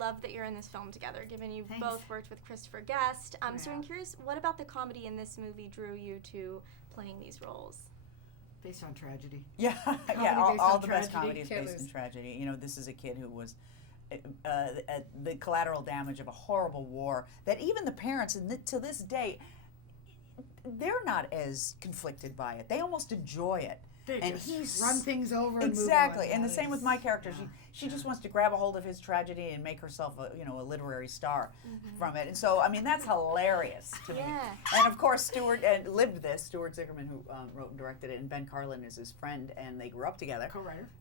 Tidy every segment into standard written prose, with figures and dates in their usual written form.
love that you're in this film together, given you've Thanks. both worked with Christopher Guest. So I'm Yeah. curious, what about the comedy in this movie drew you to playing these roles? Based on tragedy. Yeah, Comedy yeah. based All on the best tragedy. comedy is Can't based in lose. tragedy. You know, this is a kid who was the collateral damage of a horrible war that even the parents, and to this day, they're not as conflicted by it. They almost enjoy it. They And just he's run things over and exactly, move on. and the Yeah, same with my character. yeah, She just wants to grab a hold of his tragedy and make herself a literary star Mm-hmm. from it. And so, I mean, that's hilarious to me. Yeah. And of course, Stuart lived this. Stuart Zicherman, who wrote and directed it, and Ben Carlin is his friend, and they grew up together.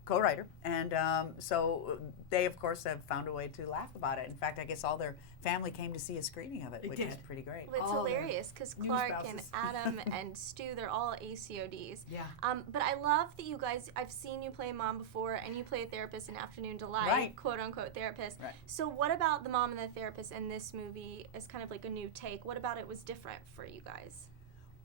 Co-writer, and so they, of course, have found a way to laugh about it. In fact, I guess all their family came to see a screening of it, which is pretty great. Well, it's All the hilarious because new Clark and spouses. Adam and Stu, they're all A.C.O.Ds. Yeah. But I love that you guys, I've seen you play mom before, and you play a therapist in Afternoon Delight, Right. quote-unquote therapist. Right. So what about the mom and the therapist in this movie is kind of like a new take? What about it was different for you guys?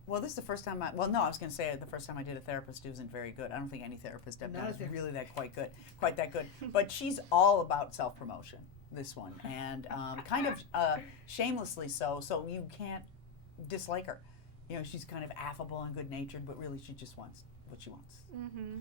Well, this is the first time I was going to say the first time I did a therapist who wasn't very good. I don't think any therapist I've done is really quite that good. But she's all about self-promotion, this one, and kind of shamelessly so you can't dislike her. You know, she's kind of affable and good-natured, but really she just wants what she wants. Mm-hmm.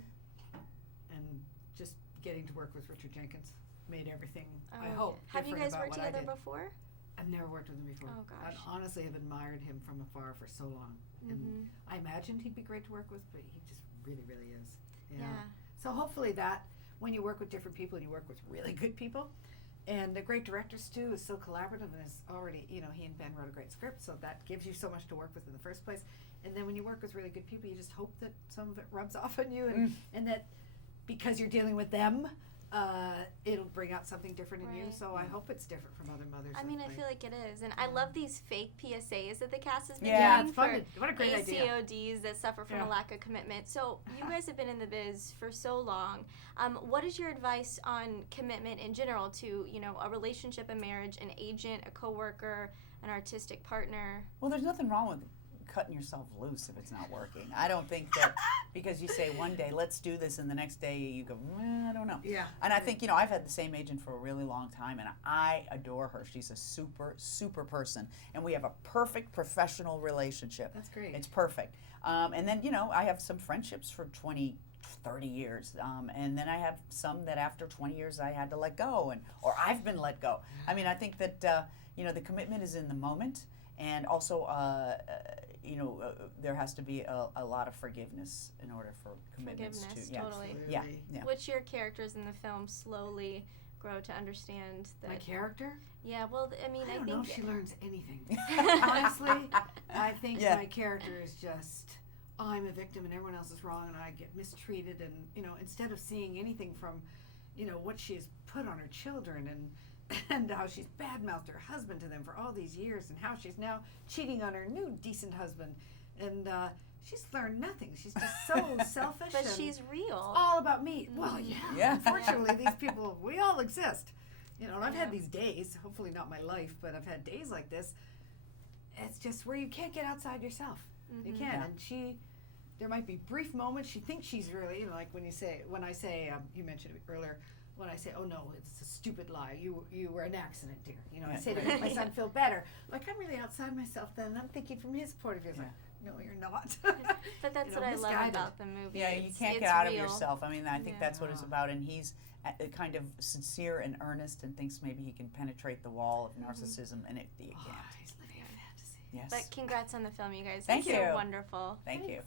And just getting to work with Richard Jenkins made everything, I Oh, hope, have you different guys about worked what I together did. before? I've never worked with him before. Oh, gosh. I honestly have admired him from afar for so long. And I imagined he'd be great to work with, but he just really, really is. Yeah. So hopefully that, when you work with different people and you work with really good people, and the great directors too, is so collaborative and is already, he and Ben wrote a great script, so that gives you so much to work with in the first place. And then when you work with really good people, you just hope that some of it rubs off on you and that because you're dealing with them, it'll bring out something different in you. Right. So I hope it's different from other mothers. I mean, I feel like it is. And I love these fake PSAs that the cast has been Yeah, doing it's fun. for What a great idea. A.C.O.Ds that suffer from a lack of commitment. So you guys have been in the biz for so long. What is your advice on commitment in general to, a relationship, a marriage, an agent, a coworker, an artistic partner? Well, there's nothing wrong with cutting yourself loose if it's not working. I don't think that because you say one day, let's do this, and the next day you go, I don't know. Yeah. And I think, I've had the same agent for a really long time, and I adore her. She's a super, super person, and we have a perfect professional relationship. That's great. It's perfect. And then, I have some friendships for 20, 30 years, and then I have some that after 20 years I had to let go, or I've been let go. I mean, I think that, the commitment is in the moment, and also, there has to be a lot of forgiveness in order for commitments Forgiveness, to. Yeah. totally. Yeah, yeah. Which your characters in the film slowly grow to understand that. My character? Yeah, well, I mean, I don't think know if she learns anything. Honestly, I think my character is just, I'm a victim and everyone else is wrong and I get mistreated and, instead of seeing anything from, what she has put on her children and how she's badmouthed her husband to them for all these years and how she's now cheating on her new decent husband and she's learned nothing. She's just so selfish. But and she's real. It's all about me. Well, yeah. Unfortunately, these people, we all exist. And I've had these days, hopefully not my life, but I've had days like this. It's just where you can't get outside yourself. You can't. Yeah. And there might be brief moments. She thinks she's really, like when I say, you mentioned it earlier, when I say, oh no, it's a stupid lie. You were an accident, dear. I say to make my son feel better. Like I'm really outside myself then. And I'm thinking from his point of view, like, no, you're not. But that's what I love misguided. about the movie. Yeah, you can't It's get out real. of yourself. I mean, I think that's what it's about. And he's kind of sincere and earnest and thinks maybe he can penetrate the wall of narcissism, and you can't. He's living a fantasy. Yes. But congrats on the film, you guys. Thank It's you. so wonderful. Thank you.